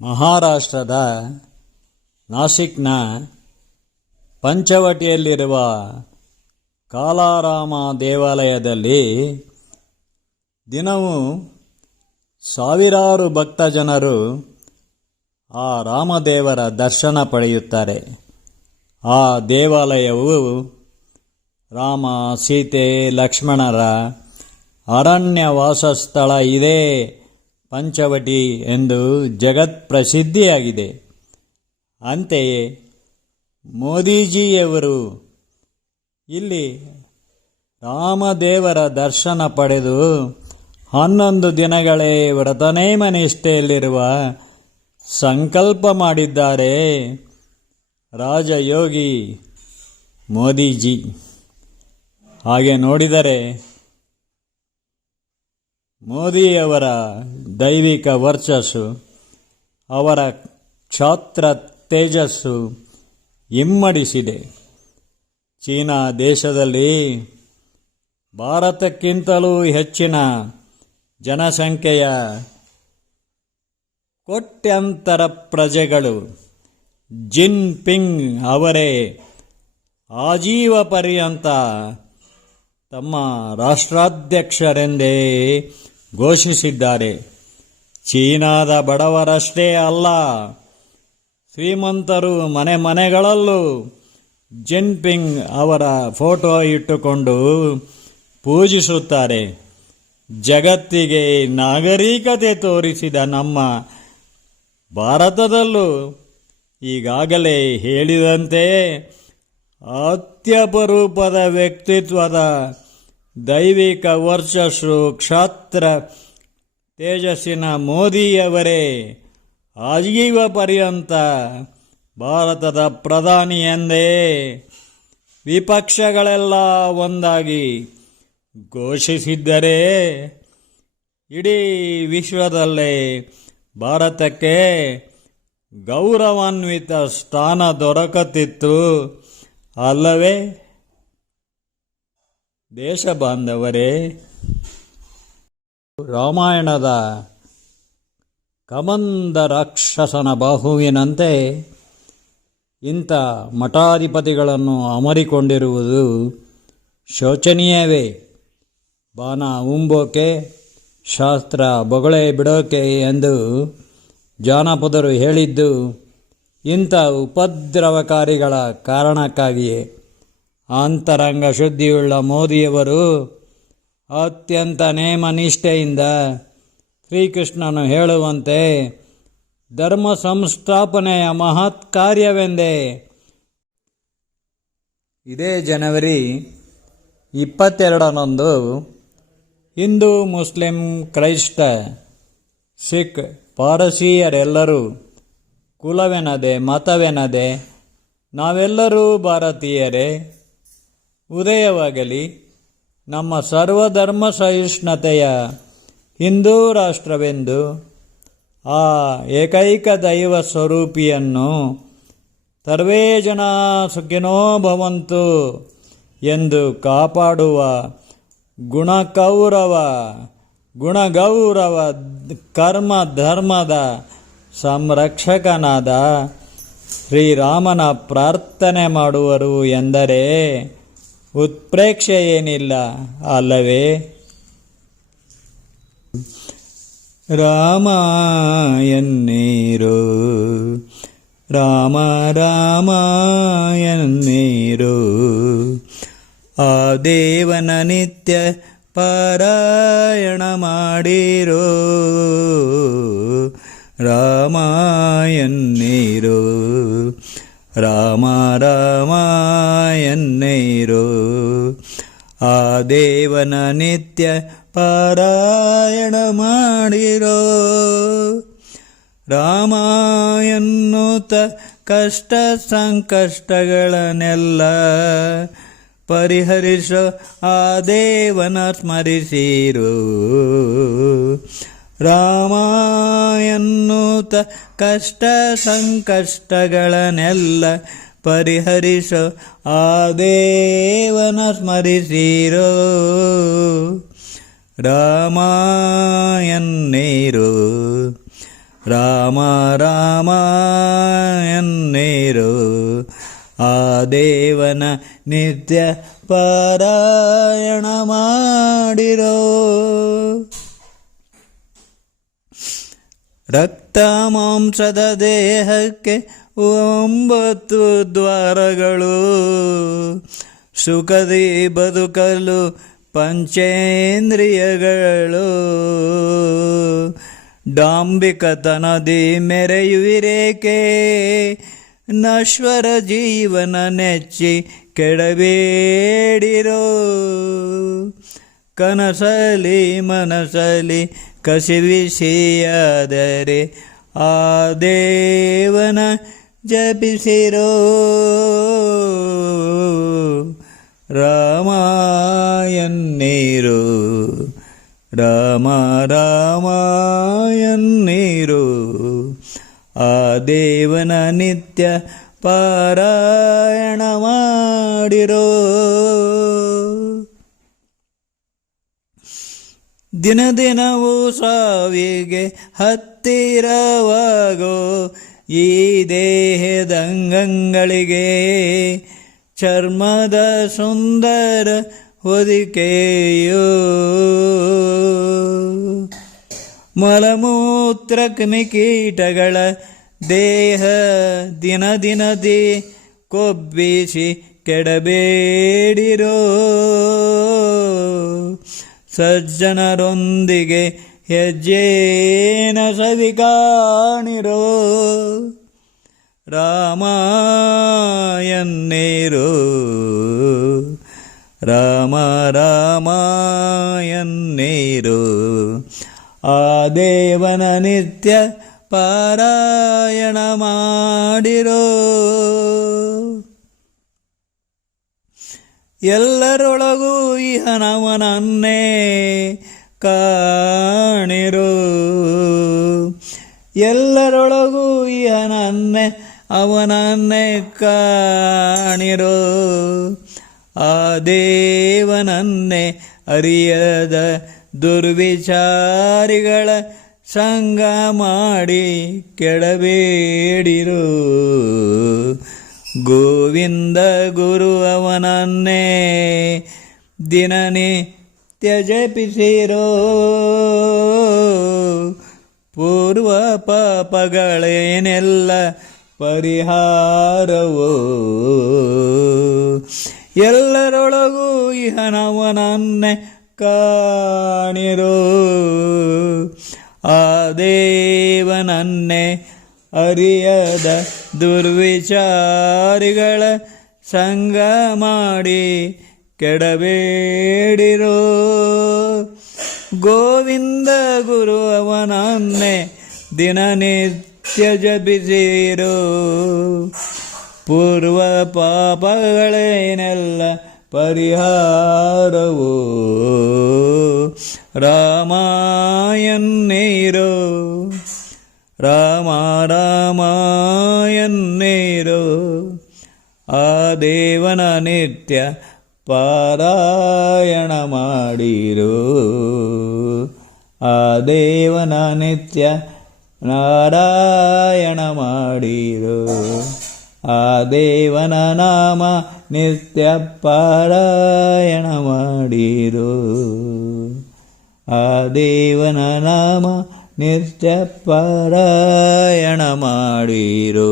ಮಹಾರಾಷ್ಟ್ರದ ನಾಸಿಕ್ನ ಪಂಚವಟಿಯಲ್ಲಿರುವ ಕಾಲಾರಾಮ ದೇವಾಲಯದಲ್ಲಿ ದಿನವೂ ಸಾವಿರಾರು ಭಕ್ತ ಜನರು ಆ ರಾಮದೇವರ ದರ್ಶನ ಪಡೆಯುತ್ತಾರೆ. ಆ ದೇವಾಲಯವು ರಾಮ, ಸೀತೆ, ಲಕ್ಷ್ಮಣರ ಅರಣ್ಯ ವಾಸಸ್ಥಳ ಇದೇ. ಪಂಚವಟಿ ಎಂದು ಜಗತ್ ಪ್ರಸಿದ್ಧಿಯಾಗಿದೆ. ಅಂತೆಯೇ ಮೋದಿಜಿಯವರು ಇಲ್ಲಿ ರಾಮದೇವರ ದರ್ಶನ ಪಡೆದು ಹನ್ನೊಂದು ದಿನಗಳೇ ವ್ರತನೇಮ ನಿಷ್ಠೆಯಲ್ಲಿರುವ ಸಂಕಲ್ಪ ಮಾಡಿದ್ದಾರೆ ರಾಜಯೋಗಿ ಮೋದಿಜಿ. ಹಾಗೆ ನೋಡಿದರೆ ಮೋದಿಯವರ ದೈವಿಕ ವರ್ಚಸ್ಸು, ಅವರ ಕ್ಷಾತ್ರ ತೇಜಸ್ಸು ಇಮ್ಮಡಿಸಿದೆ. ಚೀನಾ ದೇಶದಲ್ಲಿ ಭಾರತಕ್ಕಿಂತಲೂ ಹೆಚ್ಚಿನ ಜನಸಂಖ್ಯೆಯ ಕೋಟ್ಯಂತರ ಪ್ರಜೆಗಳು ಜಿನ್ ಪಿಂಗ್ ಅವರೇ ಆಜೀವ ಪರ್ಯಂತ ತಮ್ಮ ರಾಷ್ಟ್ರಾಧ್ಯಕ್ಷರೆಂದೇ ಘೋಷಿಸಿದ್ದಾರೆ. ಚೀನಾದ ಬಡವರಷ್ಟೇ ಅಲ್ಲ, ಶ್ರೀಮಂತರು ಮನೆ ಮನೆಗಳಲ್ಲೂ ಜಿನ್ಪಿಂಗ್ ಅವರ ಫೋಟೋ ಇಟ್ಟುಕೊಂಡು ಪೂಜಿಸುತ್ತಾರೆ. ಜಗತ್ತಿಗೆ ನಾಗರಿಕತೆ ತೋರಿಸಿದ ನಮ್ಮ ಭಾರತದಲ್ಲೂ ಈಗಾಗಲೇ ಹೇಳಿದಂತೆ ಅತ್ಯಪರೂಪದ ವ್ಯಕ್ತಿತ್ವದ ದೈವಿಕ ವರ್ಚಸ್ಸು ಕ್ಷಾತ್ರ ತೇಜಸ್ಸಿನ ಮೋದಿಯವರೇ. ಆಜೀವ ಪರ್ಯಂತ ಭಾರತದ ಪ್ರಧಾನಿ ಎಂದೇ ವಿಪಕ್ಷಗಳೆಲ್ಲ ಒಂದಾಗಿ ಘೋಷಿಸಿದ್ದರೆ ಇಡೀ ವಿಶ್ವದಲ್ಲೇ ಭಾರತಕ್ಕೆ ಗೌರವಾನ್ವಿತ ಸ್ಥಾನ ದೊರಕುತ್ತಿತ್ತು ಅಲ್ಲವೇ? ದೇಶ ಬಾಂಧವರೇ ರಾಮಾಯಣದ ಕಮಂದ ರಾಕ್ಷಸನ ಬಾಹುವಿನಂತೆ ಇಂಥ ಮಠಾಧಿಪತಿಗಳನ್ನು ಅಮರಿಕೊಂಡಿರುವುದು ಶೋಚನೀಯವೇ. ಬಾಣ ಉಂಬೋಕೆ, ಶಾಸ್ತ್ರ ಬೊಗಳೆ ಬಿಡೋಕೆ ಎಂದು ಜಾನಪದರು ಹೇಳಿದ್ದು ಇಂಥ ಉಪದ್ರವಕಾರಿಗಳ ಕಾರಣಕ್ಕಾಗಿಯೇ. ಅಂತರಂಗ ಶುದ್ಧಿಯುಳ್ಳ ಮೋದಿಯವರು ಅತ್ಯಂತ ನೇಮನಿಷ್ಠೆಯಿಂದ ಶ್ರೀಕೃಷ್ಣನು ಹೇಳುವಂತೆ, ಧರ್ಮ ಸಂಸ್ಥಾಪನೆಯ ಮಹತ್ ಕಾರ್ಯವೆಂದೇ? ಇದೇ ಜನವರಿ ಇಪ್ಪತ್ತೆರಡರಂದು ಹಿಂದೂ ಮುಸ್ಲಿಂ ಕ್ರೈಸ್ತ ಸಿಖ್ ಪಾರಸಿಯರೆಲ್ಲರೂ ಕುಲವೆನದೆ ಮತವೆನದೆ, ನಾವೆಲ್ಲರೂ ಭಾರತೀಯರೇ ಉದಯವಾಗಲಿ. ನಮ್ಮ ಸರ್ವಧರ್ಮ ಸಹಿಷ್ಣುತೆಯ ಹಿಂದೂ ರಾಷ್ಟ್ರವೆಂದು ಆ ಏಕೈಕ ದೈವ ಸ್ವರೂಪಿಯನ್ನು ಸರ್ವೇ ಜನ ಸುಖಿನೋ ಭವಂತು ಎಂದು ಕಾಪಾಡುವ ಗುಣಕೌರವ ಗುಣಗೌರವ ಕರ್ಮ ಧರ್ಮದ ಸಂರಕ್ಷಕನಾದ ಶ್ರೀರಾಮನ ಪ್ರಾರ್ಥನೆ ಮಾಡುವರು ಎಂದರೆ ಉತ್ಪ್ರೇಕ್ಷೆ ಏನಿಲ್ಲ ಅಲ್ಲವೇ? ರಾಮ ಎನ್ನೀರು ರಾಮ ರಾಮ ಎನ್ನೀರು ಆ ದೇವನ ನಿತ್ಯ ಪಾರಾಯಣ ಮಾಡಿರೋ ರಾಮ ಎನ್ನೀರು ರಾಮ ರಾಮ ಎನ್ನೈರು. ಆ ದೇವನ ನಿತ್ಯ ಪಾರಾಯಣ ಮಾಡಿರೋ. ರಾಮ ಎನ್ನುತ್ತ ಕಷ್ಟ ಸಂಕಷ್ಟಗಳನ್ನೆಲ್ಲ ಪರಿಹರಿಸೋ ಆ ದೇವನ ಸ್ಮರಿಸಿರು. ರಾಮ ಎನ್ನುತ್ತ ಕಷ್ಟ ಸಂಕಷ್ಟಗಳನ್ನೆಲ್ಲ ಪರಿಹರಿಸೋ. ಆ ದೇವನ ಸ್ಮರಿಸಿರೋ ರಾಮ ಎನ್ನೀರು ರಾಮ ರಾಮ ಎನ್ನೀರು ಆ ದೇವನ ನಿತ್ಯ ಪಾರಾಯಣ ಮಾಡಿರೋ. ರಕ್ತ ಮಾಂಸದ ದೇಹಕ್ಕೆ ಒಂಬತ್ತು ದ್ವಾರಗಳು. ಸುಖದಿ ಬದುಕಲು ಪಂಚೇಂದ್ರಿಯಗಳು. ಡಾಂಬಿಕತನದಿ ಮೆರೆಯುವಿರೇಕೆ ನಶ್ವರ ಜೀವನ ನೆಚ್ಚಿ ಕೆಡಬೇಡಿರೋ. ಕನಸಲಿ ಮನಸಲಿ ಕಸಿವಿಸಿಯಾದರೆ ಆ ದೇವನ ಜಪಿಸಿರೋ ರಾಮಾಯನ್ನೀರು ರಾಮ ರಾಮಾಯನ್ನೀರು ಆ ದೇವನ ನಿತ್ಯ ಪಾರಾಯಣ ಮಾಡಿರೋ ದಿನ ದಿನವೂ ಸಾವಿಗೆ ಹತ್ತಿರವಾಗೋ ಈ ದೇಹದಂಗಗಳಿಗೆ ಚರ್ಮದ ಸುಂದರ ಹೊದಿಕೆಯೋ. ಮಲಮೂತ್ರ ಕ್ರಿಮಿಕೀಟಗಳ ದೇಹ ದಿನ ದಿನದಿ ಕೊಬ್ಬಿಸಿ ಕೆಡಬೇಡಿರೋ. ಸಜ್ಜನರೊಂದಿಗೆ ಹೆಜ್ಜೇನ ಸವಿ ಕಾಣಿರೋ ರಾಮಾಯನ್ನೇರು. ರಾಮ ರಾಮಾಯನ್ನೇರು. ಆ ದೇವನ ನಿತ್ಯ ಪಾರಾಯಣ ಮಾಡಿರೋ. ಎಲ್ಲರೊಳಗೂ ಇಹನವನನ್ನೇ ಕಾಣಿರು. ಎಲ್ಲರೊಳಗೂ ಇಹನನ್ನೇ ಅವನನ್ನೇ ಕಾಣಿರೋ. ಆ ದೇವನನ್ನೇ ಅರಿಯದ ದುರ್ವಿಚಾರಿಗಳ ಸಂಗ ಮಾಡಿ ಕೆಡಬೇಡಿರು. ಗೋವಿಂದ ಗುರು ಅವನನ್ನೇ ದಿನನಿ ತ್ಯಜಪಿಸಿರೋ ಪೂರ್ವ ಪಾಪಗಳೇನೆಲ್ಲ ಪರಿಹಾರವೋ? ಎಲ್ಲರೊಳಗೂ ಇಹನವನನ್ನೇ ಕಾಣಿರೋ. ಆ ದೇವನನ್ನೇ ಅರಿಯದ ದುರ್ವಿಚಾರಿಗಳ ಸಂಗ ಮಾಡಿ ಕೆಡಬೇಡಿರೋ ಗೋವಿಂದ ಗುರು ಅವನನ್ನೇ ದಿನನಿತ್ಯ ಜಪಿಸಿರೋ ಪೂರ್ವ ಪಾಪಗಳೇನೆಲ್ಲ ಪರಿಹಾರವೋ ರಾಮಾಯನ್ನೀರೋ ರಾಮ ರಾಮಾಯನ್ನೀರೋ. ಆ ದೇವನ ನಿತ್ಯ ಪಾರಾಯಣ ಮಾಡಿರು. ಆ ದೇವನ ನಿತ್ಯ ನಾರಾಯಣ ಮಾಡಿರು. ಆ ದೇವನ ನಾಮ ನಿತ್ಯ ಪಾರಾಯಣ ಮಾಡಿರು. ಆ ದೇವನ ನಾಮ ನಿತ್ಯ ಪಾರಾಯಣ ಮಾಡಿರೋ